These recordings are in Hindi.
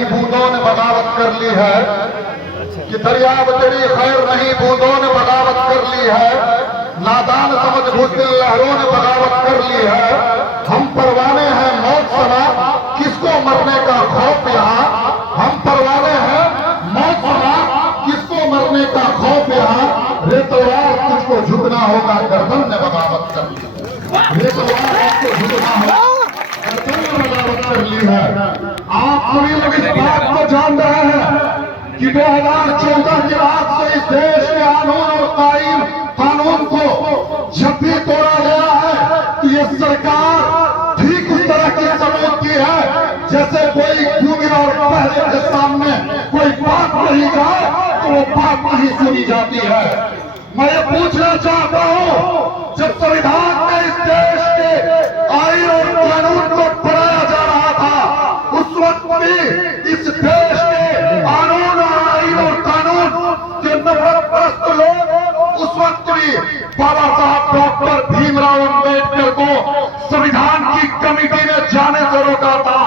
नहीं बूंदों ने बगावत कर ली है, कि दरियाब तेरी खैर नहीं बूंदों ने बगावत कर ली है, नादान समझ बुज़दिल लहरों ने बगावत कर ली है। हम परवाने हैं मौत समा, किसको मरने का खौफ यहाँ। हम परवाने हैं मौत समा, किसको मरने का खौफ यहाँ। रे तलवार तुझको झुकना होगा, गर्दन ने बगावत कर ली। रे तलवार तुझको झुकना होगा, गर्दन ने बगावत कर ली है। आप सभी लोग इस बात को जान रहे हैं कि 2014 के बाद से इस देश के कानून और कानून को जब भी तोड़ा गया है तो ये सरकार ठीक उस तरह की सबूत की है जैसे कोई गूंगे और पहले के सामने कोई बात नहीं जाए तो वो बात नहीं सुनी जाती है। मैं ये पूछना चाहता हूं, जब संविधान में इस देश के आईन और कानून को पढ़ाया जा रहा था, उस वक्त भी इस देश के कानून और आईन और कानून के नफरतप्रस्त लोग उस वक्त भी बाबा साहब डॉक्टर भीमराव अंबेडकर को संविधान की कमेटी में जाने से रोका था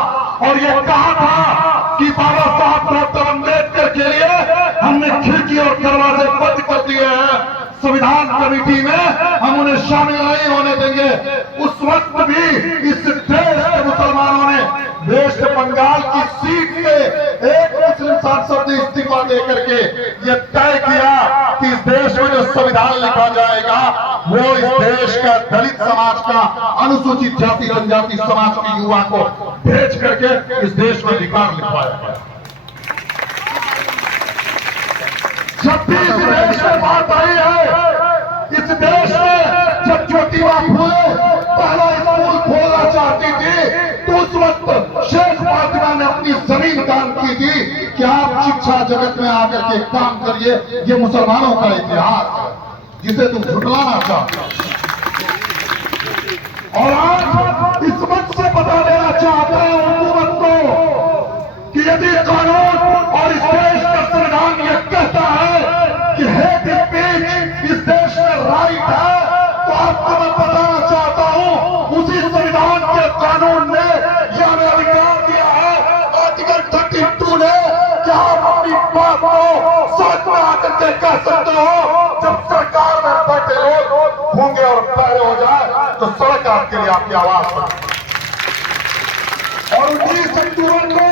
और ये कहा था कि बाबा साहब डॉक्टर अंबेडकर के लिए हमने खिड़की और दरवाजे बंद कर दिए हैं, संविधान कमेटी में हम उन्हें शामिल नहीं होने देंगे। उस वक्त भी इस देश के मुसलमानों ने वेस्ट बंगाल की सीट से एक मुस्लिम सांसद ने इस्तीफा देकर के ये तय किया कि इस देश में जो संविधान लिखा जाएगा वो इस देश का दलित समाज का, अनुसूचित जाति जनजाति समाज के युवा को भेज करके इस देश में अधिकार लिखवाया गया। जब भी इस देश में बात आई है, इस देश में जब ज्योतिबा फूले पहला स्कूल खोलना चाहती थी तो उस वक्त शेख फातिमा ने अपनी जमीन दान की थी कि आप शिक्षा जगत में आकर के काम करिए। ये मुसलमानों का इतिहास है जिसे तुम झुटलाना चाहते हो। और आज इस वक्त से बता देना चाहते हैं हुकूमत को कि यदि कानून और इस देश का संविधान ये कहता है कि हेट स्पीच इस देश में राइट है, तो आपको मैं बताना चाहता हूं उसी संविधान के कानून ने यह हमें अधिकार दिया है, आर्टिकल 32 ने, कि आप अपनी बात को सड़क में आकर के कह सकते हो। जब सरकार में बैठे लोग होंगे और पैरे हो जाए तो सड़क आपके लिए आपकी आवाज बने। और 19 अक्टूबर को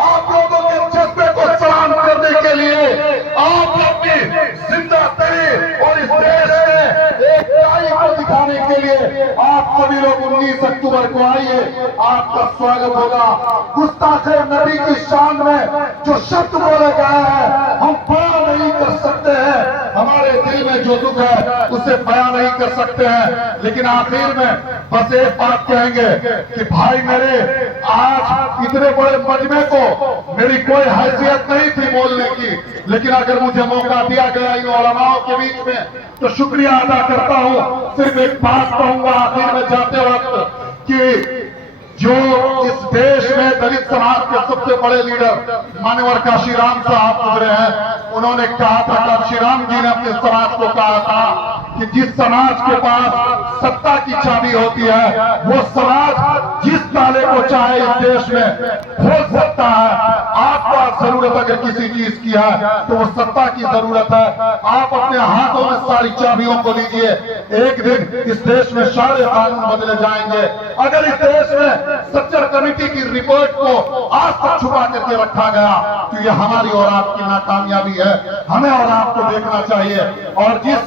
आप लोगों के जज्बे को सलाम करने के लिए, आप अपनी जिंदा तरी और इस देश में एक टाई को दिखाने के लिए आप सभी लोग 19 अक्टूबर को आइए, आपका स्वागत होगा। गुस्ताखे नबी की शान में जो शब्द बोले गए हैं हम बयां नहीं कर सकते हैं, हमारे दिल में जो दुख है उसे बयां नहीं कर सकते हैं। लेकिन आखिर में बस एक बात कहेंगे कि भाई मेरे, आज इतने बड़े मजमे को मेरी कोई हैसियत नहीं थी बोलने की, लेकिन अगर मुझे मौका दिया गया इन उलमाओं के बीच में तो शुक्रिया अदा करता हूं। सिर्फ एक बात कहूंगा आखिर में जाते वक्त कि जो इस देश में दलित समाज के सबसे बड़े लीडर मान्यवर काशीराम साहब गुजरे हैं, उन्होंने कहा था, काशीराम जी ने अपने समाज को कहा था कि जिस समाज के पास सत्ता की चाबी होती है वो समाज जिस ताले को चाहे इस देश में खोल सकता है। आपको जरूरत अगर किसी चीज की है तो वो सत्ता की जरूरत है। आप अपने हाथों में सारी चाबियों को लीजिए, एक दिन इस देश में सारे कानून बदले जाएंगे। अगर इस देश में सच्चर कमेटी की रिपोर्ट को आज तक छुपा करके रखा गया तो यह हमारी और आपकी नाकामयाबी है। हमें और आपको देखना चाहिए। और जिस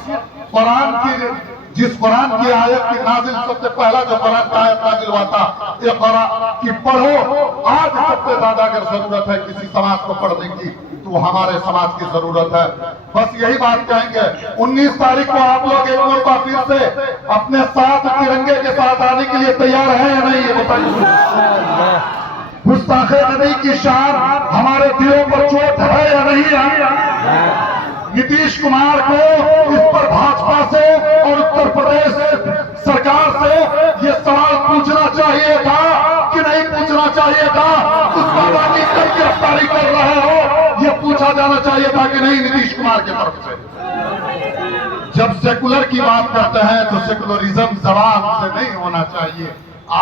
कुरान की आयत की नाजिल, सबसे पहला जो कुरान का आयत नाजिल हुआ था इक़रा कि पढ़ो, आज सबसे ज्यादा अगर जरूरत है किसी समाज को पढ़ने की तो हमारे समाज की जरूरत है। बस यही बात कहेंगे। 19 तारीख को आप लोग एक मौका फिर से अपने साथ तिरंगे के साथ आने के लिए तैयार है या नहीं, ये बताइए। गुस्ताखे नबी की शान हमारे दिलों पर चोट है या नहीं है? नीतीश कुमार को इस पर भाजपा से और उत्तर प्रदेश सरकार से ये सवाल पूछना चाहिए था कि नहीं पूछना चाहिए था? उस बाबा की कई गिरफ्तारी कर रहे हो, ये पूछा जाना चाहिए था कि नहीं नीतीश कुमार की तरफ से? जब सेकुलर की बात करते हैं तो सेकुलरिज्म जबान से नहीं होना चाहिए,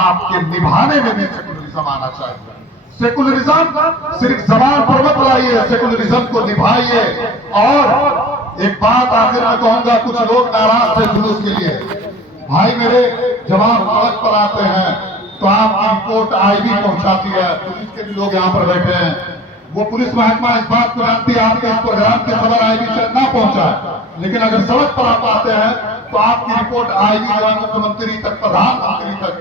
आपके निभाने में भी सेकुलरिज्म आना चाहिए। सेकुलरिज्म सिर्फ जबान पर मत लाइए, सेकुलरिज्म को निभाइए। और एक बात आखिर में कहूंगा, कुछ लोग नाराज थे जुलूस के लिए। भाई मेरे, जब आप सड़क पर आते हैं तो आपकी रिपोर्ट आईबी पहुंचाती है। पुलिस के भी लोग यहाँ पर बैठे हैं, वो पुलिस महकमा इस बात को जानती है आपके इस प्रोग्राम की खबर आईबी तक ना पहुंचाए, लेकिन अगर सड़क पर आप आते हैं तो आपकी रिपोर्ट आईबी जो है मुख्यमंत्री तक, प्रधानमंत्री तक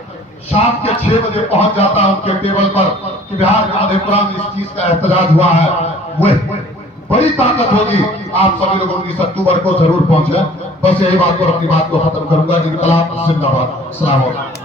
शाम के 6 बजे पहुंच जाता है उनके टेबल पर कि बिहार के मधेपुरा में इस चीज का एहतजाज हुआ है। वह बड़ी ताकत होगी। आप सभी लोग 19 अक्टूबर को जरूर पहुंचे। बस यही बात पर अपनी बात को खत्म करूंगा। इनकलाब जिंदाबाद। अस्सलाम वालेकुम।